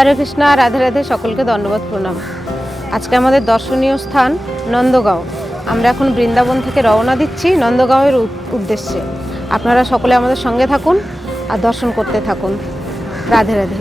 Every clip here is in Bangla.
হরে কৃষ্ণ, রাধে রাধে। সকলকে ধন্যবাদ, প্রণাম। আজকে আমাদের দর্শনীয় স্থান নন্দগাঁও। আমরা এখন বৃন্দাবন থেকে রওনা দিচ্ছি নন্দগাঁওয়ের উদ্দেশ্যে। আপনারা সকলে আমাদের সঙ্গে থাকুন আর দর্শন করতে থাকুন। রাধে রাধে।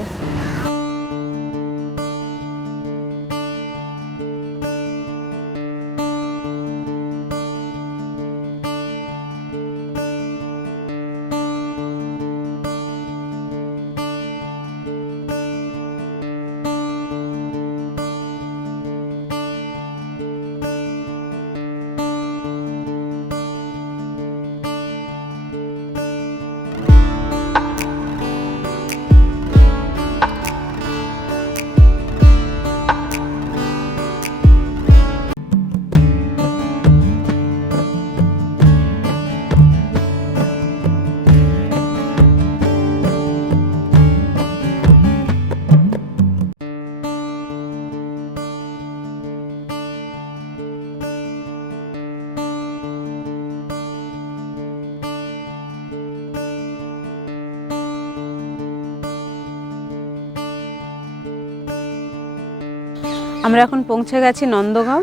আমরা এখন পৌঁছে গেছি নন্দগাঁও।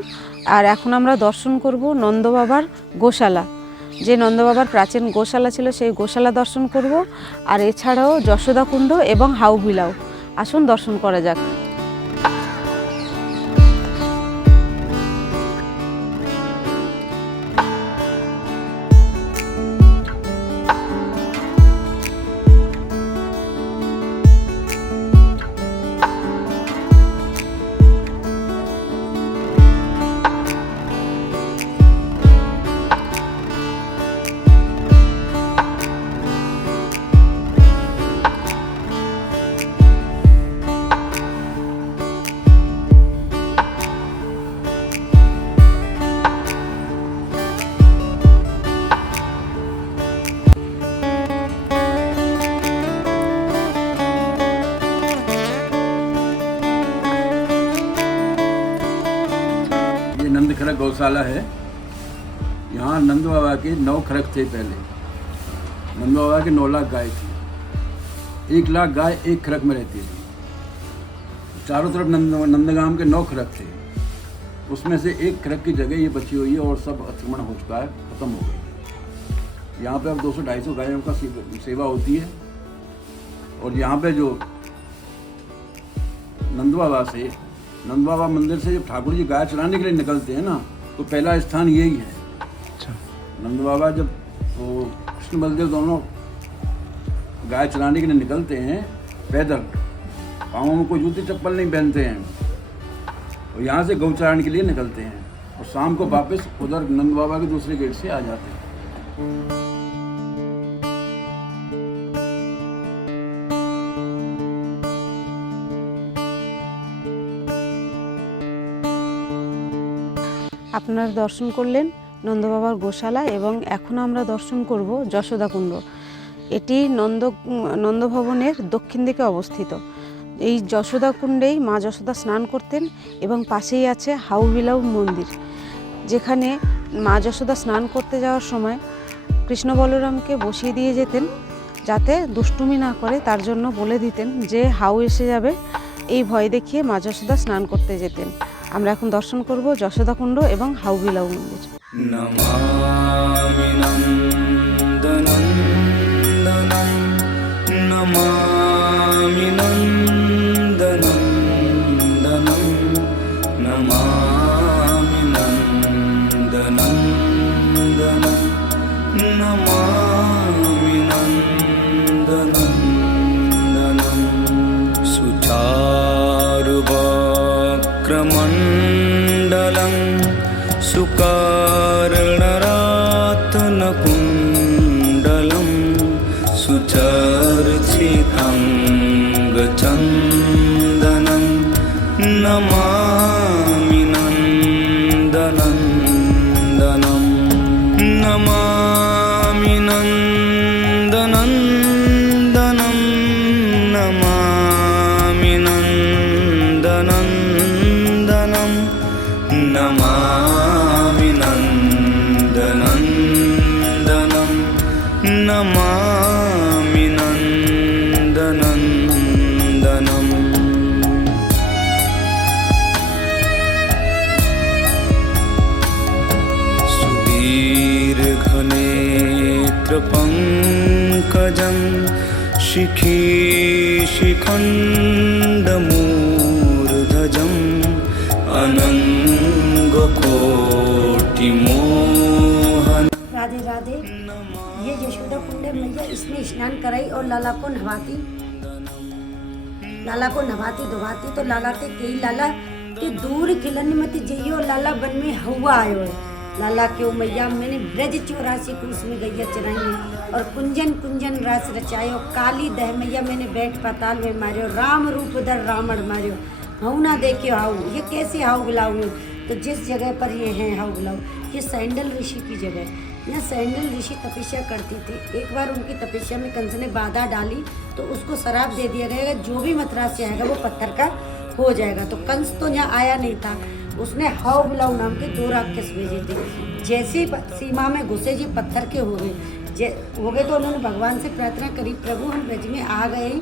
আর এখন আমরা দর্শন করব নন্দবাবার গোশালা। যে নন্দবাবার প্রাচীন গোশালা ছিল সেই গোশালা দর্শন করব। আর এছাড়াও যশোদাকুণ্ড এবং হাউবিলাও। আসুন দর্শন করা যাক। नंद खरक गौशाला है। यहाँ नंद बाबा के 9 खरक थे। पहले नंद बाबा के 9 लाख गाय थी। 1 लाख गाय एक खरक में रहती थी। चारों तरफ नंदगाम के 9 खरक थे। उसमें से एक खरक की जगह ये बची हुई है और सब अतिक्रमण हो चुका है, ख़त्म हो गई। यहाँ पे अब 200-250 गायों का सेवा होती है। और यहाँ पे जो नंद बाबा मंदिर से जब ठाकुर जी गाय चराने के लिए निकलते हैं ना, तो पहला स्थान यही है। अच्छा। नंद बाबा जब वो कृष्ण बलदेव दोनों गाय चराने के लिए निकलते हैं पैदल, पाँवों में कोई जूते चप्पल नहीं पहनते हैं, और यहाँ से गौ चराने के लिए निकलते हैं और शाम को वापस उधर नंद बाबा के दूसरे गेट से आ जाते हैं। আপনারা দর্শন করলেন নন্দবাবার গোশালা এবং এখন আমরা দর্শন করব যশোদাকুণ্ড। এটি নন্দভবনের দক্ষিণ দিকে অবস্থিত। এই যশোদাকুণ্ডেই মা যশোদা স্নান করতেন এবং পাশেই আছে হাউবিলাও মন্দির, যেখানে মা যশোদা স্নান করতে যাওয়ার সময় কৃষ্ণ বলরামকে বসিয়ে দিয়ে যেতেন, যাতে দুষ্টুমি না করে। তার জন্য বলে দিতেন যে হাউ এসে যাবে, এই ভয় দেখিয়ে মা যশোদা স্নান করতে যেতেন। আমরা এখন দর্শন করব যশোদাকুণ্ড এবং হাউবিলাও মন্দির। নমামি নন্দনন্দনম নমামি নন্দনন্দনম নমামি নন্দনন্দনম নমামি নন্দনন্দনম সুচারুবক্রমণ্ডলং सुकारणरातनकुण्डलं सुचर्चिताङ्गचन्दनं नमामि नन्दनन्दनं नमामि नन्दनन्दनं नमामि नन्दनन्दनं नमामि नन्दनन्दनं नमामि नन्दनन्दनं शिखी शिखण्डमूर्धजम् अनङ्गकोटिमोहन। राधे राधे। ये यशोदा कुंड है मैया, इसमें स्नान कराई और लाला को नहवाती धोवाती। तो लाला के कई लाला के दूर खिलन मत जइयो, लाला बन में हुआ आयो है। लाला क्यों मैया मैंने ब्रज 84 कुश में गैया चराई और कुंजन कुंजन रास रचायो। काली दह मैया मैंने बैठ पाताल में मारियो, राम रूप दर रावण मारियो। हऊ ना देखियो हाउ, ये कैसे हाउ बुलाऊ। तो जिस जगह पर ये है हाउ बुलाऊ, ये सैंडल ऋषि की जगह। यहाँ सैंडल ऋषि तपस्या करती थे। एक बार उनकी तपस्या में कंस ने बाधा डाली तो उसको शराप दे दिया गया, जो भी मथुरा से आएगा वो पत्थर का हो जाएगा। तो कंस तो यहाँ आया नहीं था, उसने हाउ बुलाऊ नाम के 2 राक्षस भेजे थे। जैसे ही सीमा में घुसे जी पत्थर के हो गए तो उन्होंने भगवान से प्रार्थना करी, प्रभु हम ब्रज में आ गए,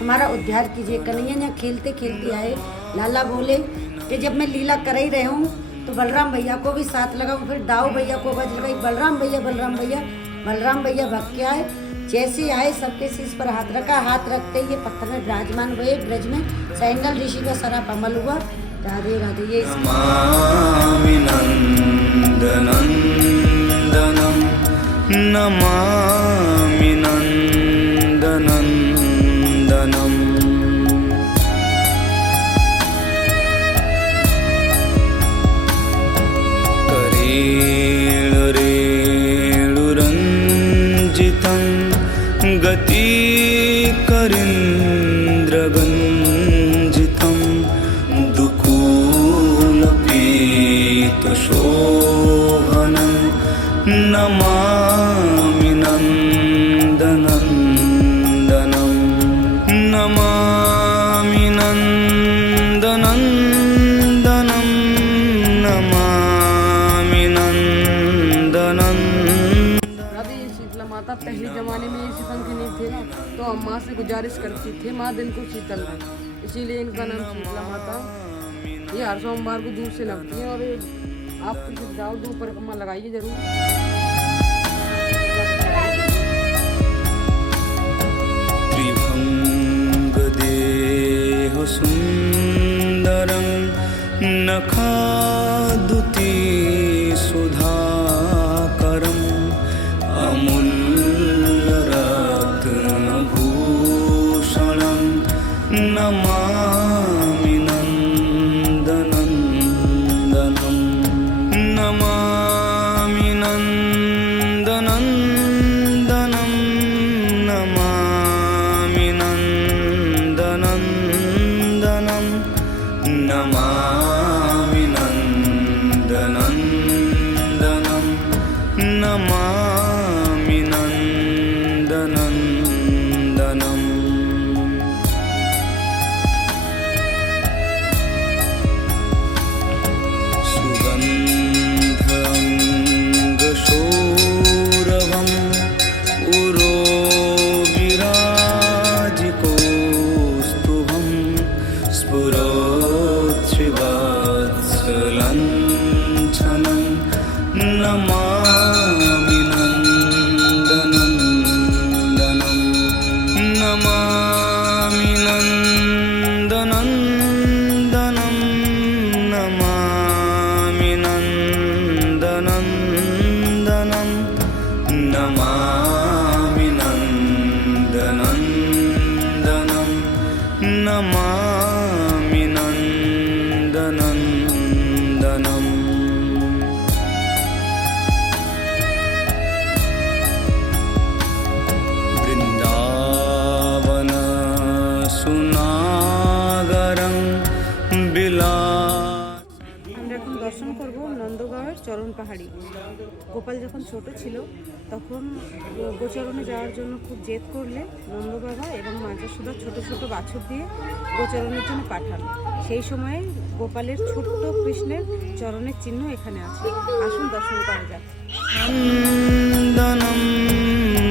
हमारा उद्धार कीजिए। कन्हैया यहाँ खेलते खेलते आए। लाला बोले कि जब मैं लीला कर ही रहे हूँ तो बलराम भैया को भी साथ लगाऊं। फिर दाऊ भैया को आवाज लगाई, बलराम भैया भग के आए। जैसे आए सबके शीश पर हाथ रखा, हाथ रखते ही ये पत्थर में विराजमान हुए। ब्रज में सैंडल ऋषि का शराप अमल हुआ। राधे राधे। ये नमामि नन्दनन्दनं नमामि नन्दनन्दनम्। करेणुरेणुरञ्जितं गतिकरीन्द्रगञ्जितं दुकूलपीतशोभनं नमामि नन्दनन्दनं। नमामि नन्दनन्दनं नमामि नन्दनं। दादी ये शीतला माता पहले जमाने में ऐसे पंख नहीं थे ना, तो हम माँ से गुजारिश करती थी माँ दिन को शीतल रहे, इसीलिए इनका नाम शीतला माता। ये हर सोमवार को दूर से लगती है और आप किसी जाओ दूर परिक्रमा लगाइए जरूर। त्रिभंगदेह सुंदरं नखादुति सुधाकरम् अमूल्यरत्नभूषणं नमामि नन्दनन्दनं। नमामि नन्दनन्दनं नमामि नन्दनन्दनं नमामि नन्दनन्दनं नमामि नन्दनन्दनं। सुगन्धाङ्गशोरवं उरोविराजिकौस्तुभं स्फुरोच्छ्रिवत्सलञ्छनं नमामि नन्दनन्दनं। नमामि नन्दनन्दनं नमामि नन्दनन्दनं नमामि नन्दनन्दनं नमामि नन्दनन्दनं। वृन्दावन सुनागरं बिला। আমরা এখন দর্শন করব নন্দগাঁওয়ের চরণ পাহাড়ি। গোপাল যখন ছোট ছিল তখন গোচরণে যাওয়ার জন্য খুব জেদ করলে নন্দ বাবা এবং মা যশোদা ছোট ছোট বাছুর দিয়ে গোচরণের জন্য পাঠান। সেই সময়ে গোপালের ছোট্ট কৃষ্ণের চরণের চিহ্ন এখানে আছে। আসুন দর্শন করা যাক। नन्दनं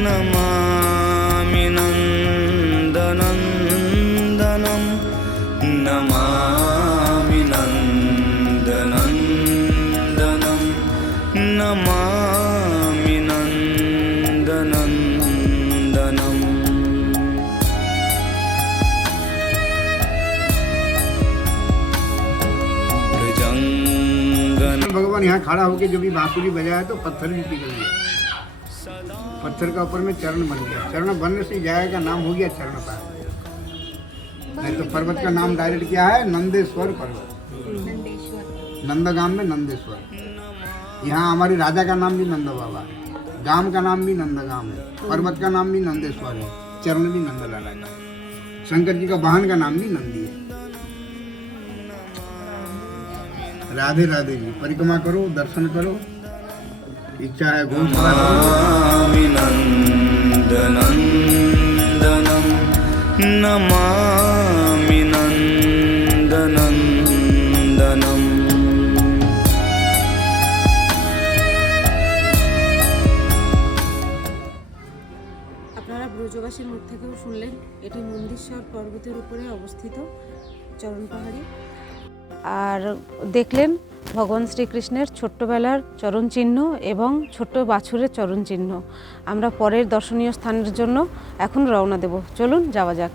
नमामि नन्दनन्दनं नमामि नन्दनन्दनं नमामि नन्दनन्दनं। कृष्ण भगवान यहाँ खड़ा होकर जब भी बांसुरी बजाया तो पत्थर भी पिघल गया, पत्थर का ऊपर में चरण बन गया। चरण बनने से जगह का नाम हो गया चरण पार। नहीं तो पर्वत का नाम डायरेक्ट क्या है, नंदेश्वर पर्वत, नंदगाम में नंदेश्वर। यहाँ हमारे राजा का नाम भी नंद बाबा है, गांव का नाम भी नंदगाम है, पर्वत का नाम भी नंदेश्वर है, चरण भी नंदलाला का है, शंकर जी का वाहन का नाम भी नंदी है। राधे राधे जी, परिक्रमा करो, दर्शन करो, इच्छा है घोषणा करो। नमामि नन्दनन्दनं नमामि नन्दनन्दनम्। আপনারা ব্রজবাসীর মুখ থেকেও শুনলেন, এটি নন্দীশ্বর পর্বতের উপরে অবস্থিত চরণ পাহাড়ি। আর দেখলেন ভগবান শ্রীকৃষ্ণের ছোট্টবেলার চরণ চিহ্ন এবং ছোট্ট বাছুরের চরণ চিহ্ন। আমরা পরের দর্শনীয় স্থানের জন্য এখন রওনা দেব, চলুন যাওয়া যাক।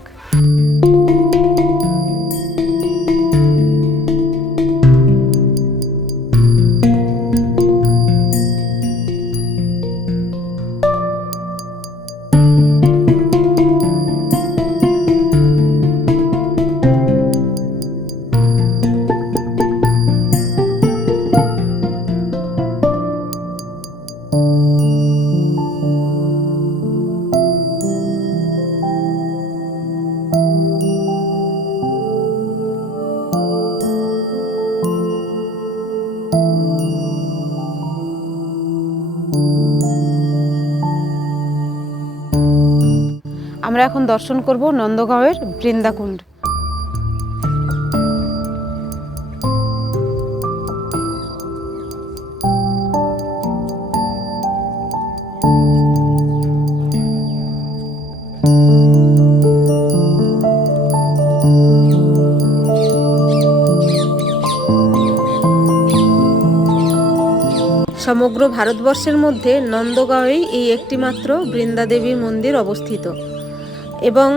আমরা এখন দর্শন করব নন্দগাঁওয়ের বৃন্দাকুণ্ড। সমগ্র ভারতবর্ষের মধ্যে নন্দগাঁওয়েই এই একটিমাত্র বৃন্দাদেবী মন্দির অবস্থিত এবং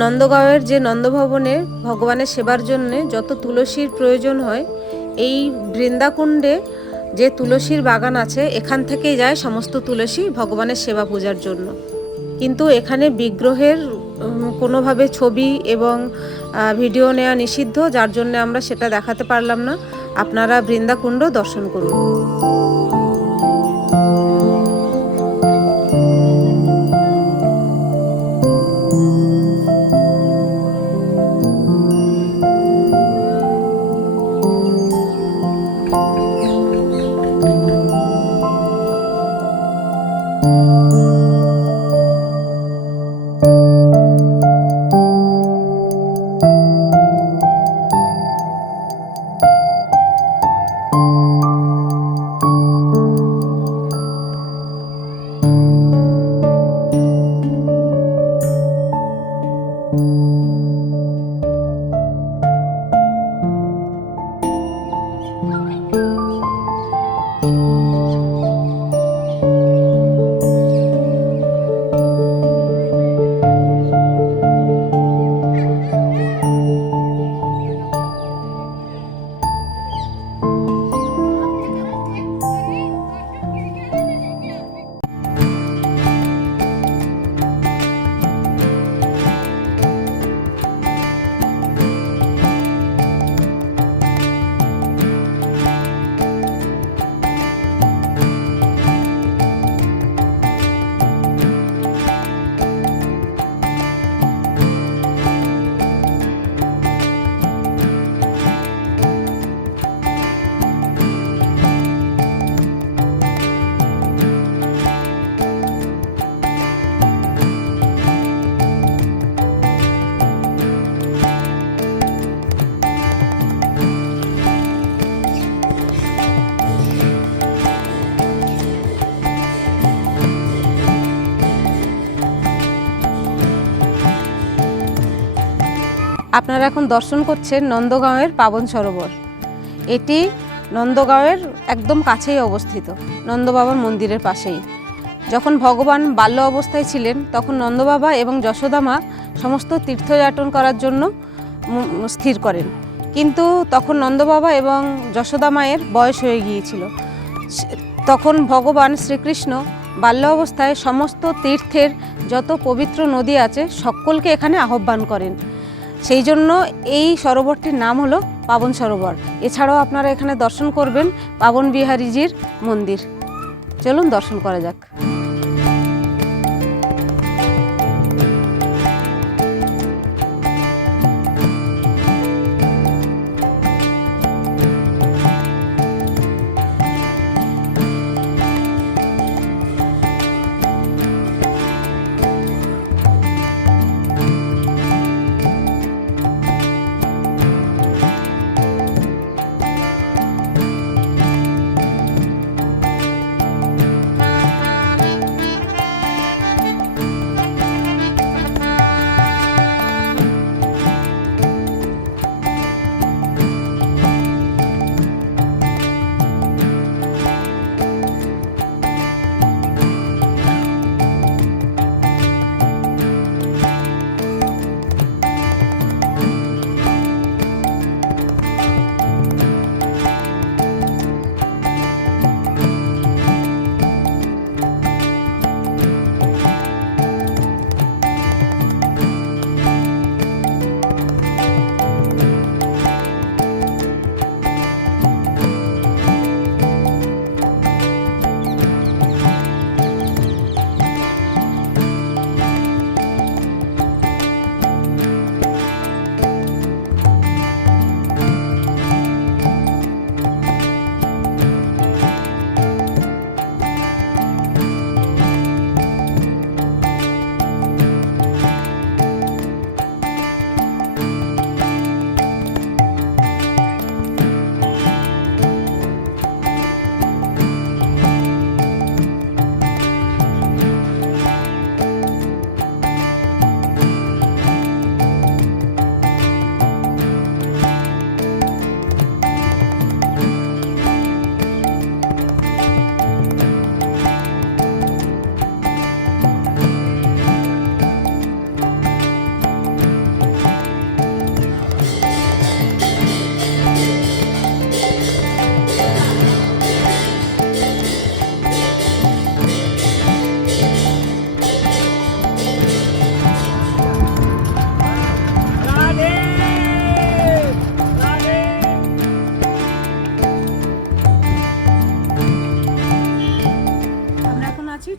নন্দগাঁওয়ের যে নন্দভবনে ভগবানের সেবার জন্য যত তুলসীর প্রয়োজন হয়, এই বৃন্দাকুণ্ডে যে তুলসীর বাগান আছে এখান থেকেই যায় সমস্ত তুলসী ভগবানের সেবা পূজার জন্য। কিন্তু এখানে বিগ্রহের কোনোভাবে ছবি এবং ভিডিও নেওয়া নিষিদ্ধ, যার জন্য আমরা সেটা দেখাতে পারলাম না। আপনারা বৃন্দাকুণ্ড দর্শন করুন। আপনারা এখন দর্শন করছেন নন্দগাঁওয়ের পাবন সরোবর। এটি নন্দগাঁওয়ের একদম কাছেই অবস্থিত, নন্দবাবার মন্দিরের পাশেই। যখন ভগবান বাল্য অবস্থায় ছিলেন তখন নন্দবাবা এবং যশোদা মা সমস্ত তীর্থযাটন করার জন্য স্থির করেন কিন্তু তখন নন্দবাবা এবং যশোদা মায়ের বয়স হয়ে গিয়েছিল। তখন ভগবান শ্রীকৃষ্ণ বাল্য অবস্থায় সমস্ত তীর্থের যত পবিত্র নদী আছে সকলকে এখানে আহ্বান করেন। সেই জন্য এই সরোবরটির নাম হলো পাবন সরোবর। এছাড়াও আপনারা এখানে দর্শন করবেন পাবন বিহারীজির মন্দির। চলুন দর্শন করা যাক।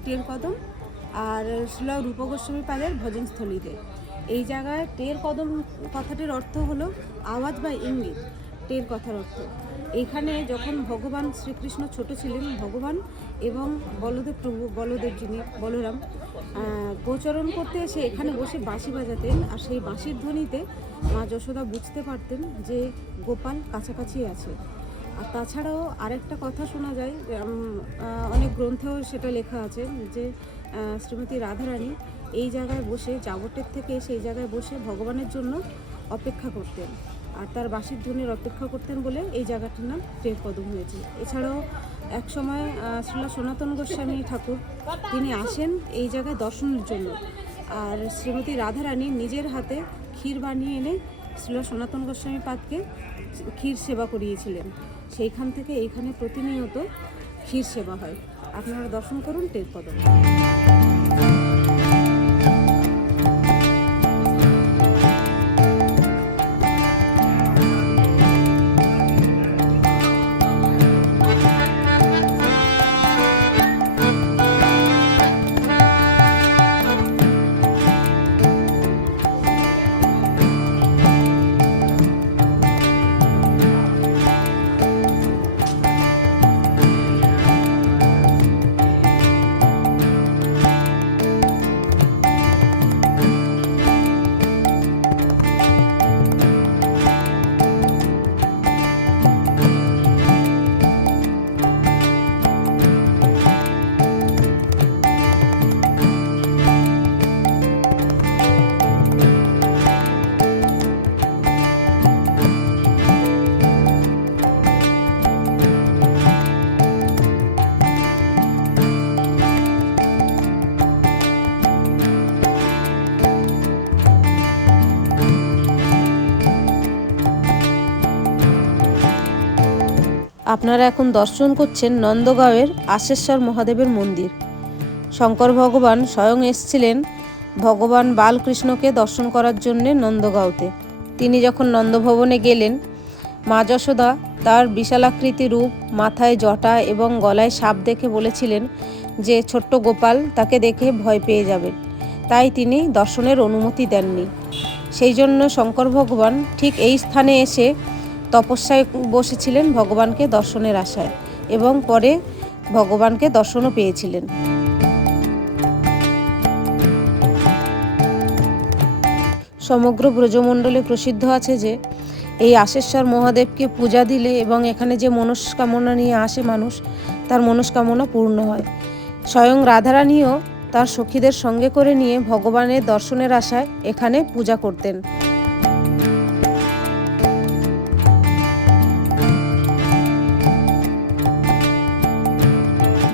টের কদম আর শিলা রূপ গোস্বামী পাদের ভজনস্থলীতে। এই জায়গায় টের কদম কথাটির অর্থ হলো আওয়াজ বা ইঙ্গিত। টের কথার অর্থ এইখানে যখন ভগবান শ্রীকৃষ্ণ ছোট ছিলেন, ভগবান এবং বলদেব প্রভু, বলদেব যিনি বলরাম, গোচরণ করতে এসে এখানে বসে বাঁশি বাজাতেন। আর সেই বাঁশির ধ্বনিতে মা যশোদা বুঝতে পারতেন যে গোপাল কাছাকাছি আছে। আর তাছাড়াও আরেকটা কথা শোনা যায়, অনেক গ্রন্থেও সেটা লেখা আছে যে শ্রীমতী রাধারানী এই জায়গায় বসে জাবটের থেকে সেই জায়গায় বসে ভগবানের জন্য অপেক্ষা করতেন, আর তার বাঁশির ধ্বনির অপেক্ষা করতেন বলে এই জায়গাটির নাম টের কদম হয়েছে। এছাড়াও এক সময় শ্রীলা সনাতন গোস্বামী ঠাকুর তিনি আসেন এই জায়গায় দর্শনের জন্য, আর শ্রীমতী রাধারানী নিজের হাতে ক্ষীর বানিয়ে এনে শ্রীলা সনাতন গোস্বামী পাদকে ক্ষীর সেবা করিয়েছিলেন। সেইখান থেকে এইখানে প্রতিনিয়ত ক্ষীর সেবা হয়। আপনারা দর্শন করুন টের কদম। আপনারা এখন দর্শন করছেন নন্দগাঁওয়ের আশেশ্বর মহাদেবের মন্দির। শঙ্কর ভগবান স্বয়ং এসেছিলেন ভগবান বালকৃষ্ণকে দর্শন করার জন্যে নন্দগাঁওতে। তিনি যখন নন্দভবনে গেলেন, মা যশোদা তার বিশালাকৃতি রূপ, মাথায় জটা এবং গলায় সাপ দেখে বলেছিলেন যে ছোট্ট গোপাল তাকে দেখে ভয় পেয়ে যাবেন, তাই তিনি দর্শনের অনুমতি দেননি। সেই জন্য শঙ্কর ভগবান ঠিক এই স্থানে এসে তপস্যায় বসেছিলেন ভগবানকে দর্শনের আশায়, এবং পরে ভগবানকে দর্শনও পেয়েছিলেন। সমগ্র ব্রজমণ্ডলে প্রসিদ্ধ আছে যে এই আশেশ্বর মহাদেবকে পূজা দিলে এবং এখানে যে মনস্কামনা নিয়ে আসে মানুষ, তার মনস্কামনা পূর্ণ হয়। স্বয়ং রাধারানীও তার সখীদের সঙ্গে করে নিয়ে ভগবানের দর্শনের আশায় এখানে পূজা করতেন।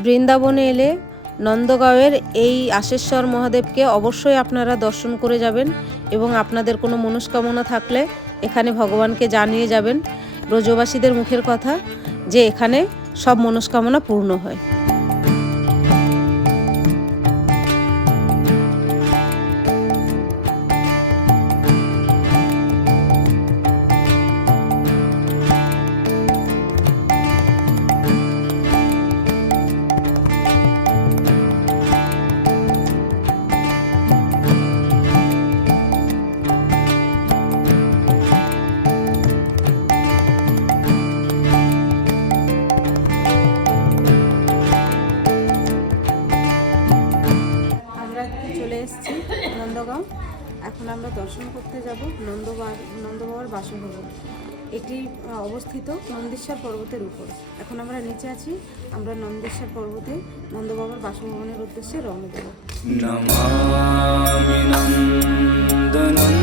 বৃন্দাবনে এলে নন্দগাঁওয়ের এই আশেশ্বর মহাদেবকে অবশ্যই আপনারা দর্শন করে যাবেন, এবং আপনাদের কোনো মনস্কামনা থাকলে এখানে ভগবানকে জানিয়ে যাবেন। ব্রজবাসীদের মুখের কথা যে এখানে সব মনস্কামনা পূর্ণ হয়। চলে এসেছি নন্দগাঁও। এখন আমরা দর্শন করতে যাব নন্দবাবার বাসভবন। এটি অবস্থিত নন্দেশ্বর পর্বতের উপর। এখন আমরা নিচে আছি, আমরা নন্দেশ্বর পর্বতে নন্দবাবার বাসভবনের উদ্দেশ্যে রওনা দেব। নমামি নন্দনন্দনম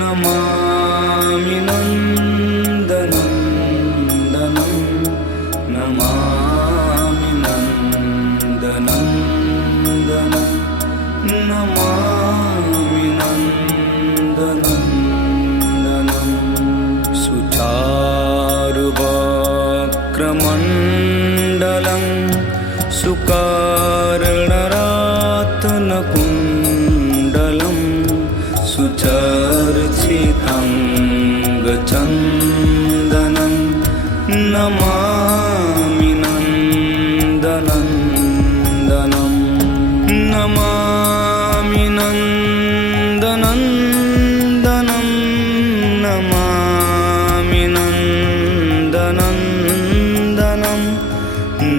নমামি নন্দনন্দনম নমামি নন্দনন্দনম নমামি নন্দনন্দনম সুচারুবক্রমণ্ডলং সুকার্ণরাতনকুণ্ডলম সুচর্চিতাঙ্গচন্দনম নমামি নন্দনন্দনম নমামি নন্দনন্দনম নমামি নন্দনন্দনম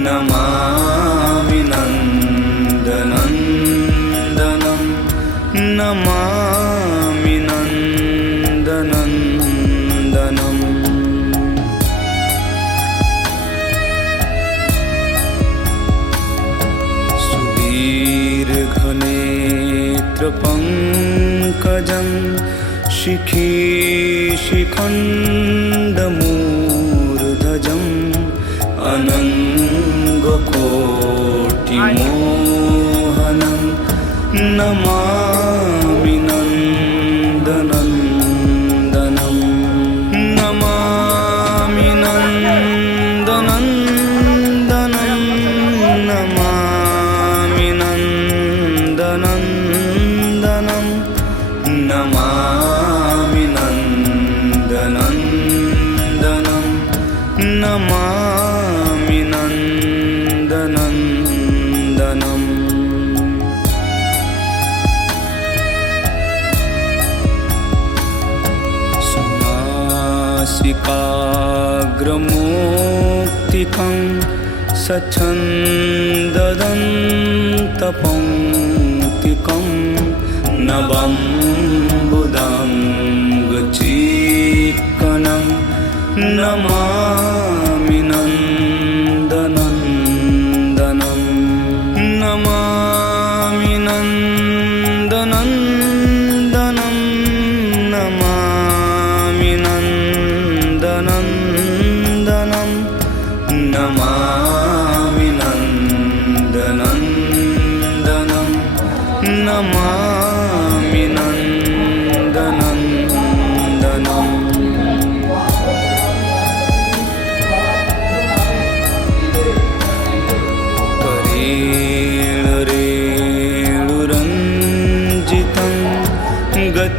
নমামি নন্দনন্দনম নমামি নন্দনন্দনম সুদীর্ঘনেত্রপঙ্কজং শিখীশিখণ্ডমূর্ধজং অনঙ্গকোটিমোহনং নমামি নন্দনন্দনম নমামি নন্দনন্দনম নমামি নন্দনন্দনম নমামি নন্দনন্দনম নমামি নন্দনন্দনম सुनासिकाग्रमुक्तिकं सच्छन्ददन्तपङ्क्तिकं नवम्बुदाङ्गचिक्कणं नमामि नन्दनन्दनं नमामि नन्दनन्दनं नमामि नन्दनन्दनं नमामि नन्दनन्दनं नमामि नन्दनन्दनं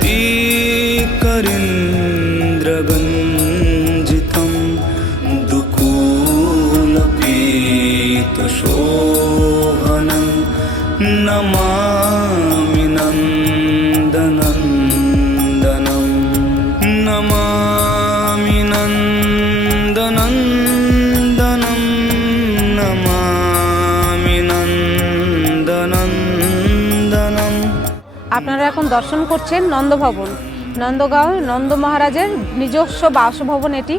पीकरीन्द्रगञ्जितं दुकूलपीतशोभनं नमामि नन्दनन्दनं नमामि नन्दनन्दनं नमामि नन्दनन्दनं। আপনারা এখন দর্শন করছেন নন্দভবন। নন্দগাঁও নন্দ মহারাজের নিজস্ব বাসভবন এটি।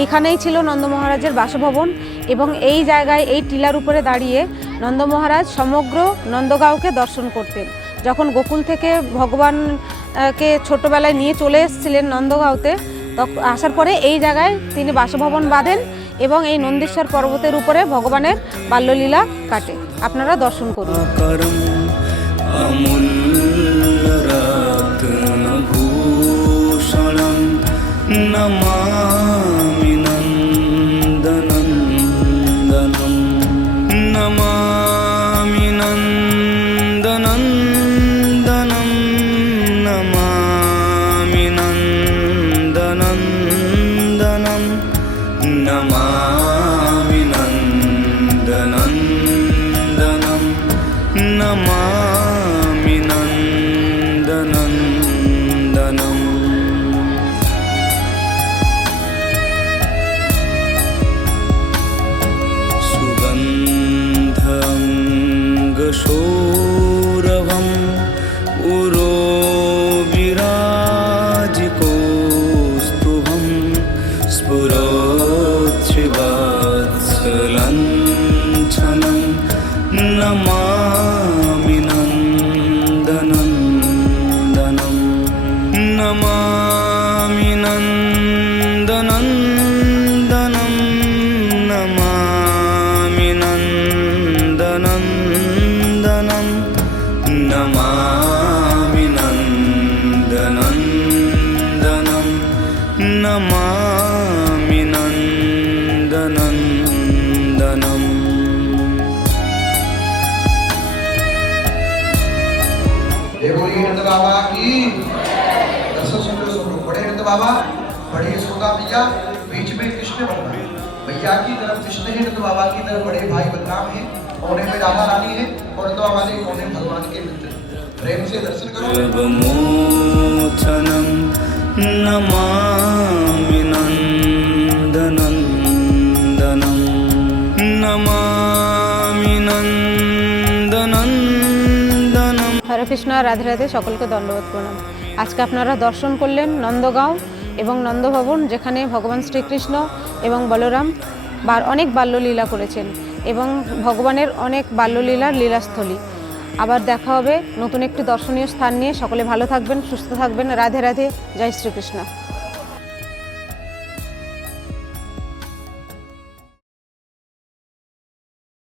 এইখানেই ছিল নন্দ মহারাজের বাসভবন এবং এই জায়গায় এই টিলার উপরে দাঁড়িয়ে নন্দ মহারাজ সমগ্র নন্দগাঁওকে দর্শন করতেন। যখন গোকুল থেকে ভগবানকে ছোটবেলায় নিয়ে চলে এসেছিলেন নন্দগাঁওতে, তখন আসার পরে এই জায়গায় তিনি বাসভবন বাঁধেন এবং এই নন্দেশ্বর পর্বতের উপরে ভগবানের বাল্যলীলা কাটে। আপনারা দর্শন করুন। अमूल्यरत्नभूषणं नमामि नन्दनन्दनं नमामि नन्दनन्दनं नमामि नन्दनन्दनं नमामि नन्दनन्दनं नमामि नन्दनन्दनं। सुगन्धाङ्गशोरभम् उरोविराजिकौस्तुभं स्फुरोच्छिवात्सलञ्छनं नमामि नन्दनन्दनं नमामि नन्दनन्दनं नमामि नन्दनन्दनं नमामि नन्दनन्दनं नमामि नन्दनन्दनं। ये बोलिए नंद बाबा की दर्शन सुन लो बड़े नंद बाबा बड़े यशोदा मैया बीच में कृष्ण बलराम मैया की तरफ कृष्ण है, नंद बाबा की तरफ बड़े भाई बलराम है, कोने में राधा रानी है और नंद बाबा ने कोने में भगवान के मित्र। प्रेम से दर्शन करो। सर्वमोचनं नमामि नन्दनन्दनं नमामि नन्दनन्दनं। হরে কৃষ্ণ, রাধে রাধে, সকলকে দণ্ডবোধ প্রণাম। আজকে আপনারা দর্শন করলেন নন্দগাঁও এবং নন্দভবন, যেখানে ভগবান শ্রীকৃষ্ণ এবং বলরাম অনেক বাল্যলীলা করেছেন এবং ভগবানের অনেক বাল্যলীলার লীলাস্থলী। আবার দেখা হবে নতুন একটি দর্শনীয় স্থান নিয়ে। সকলে ভালো থাকবেন, সুস্থ থাকবেন। রাধে রাধে, জয় শ্রীকৃষ্ণ।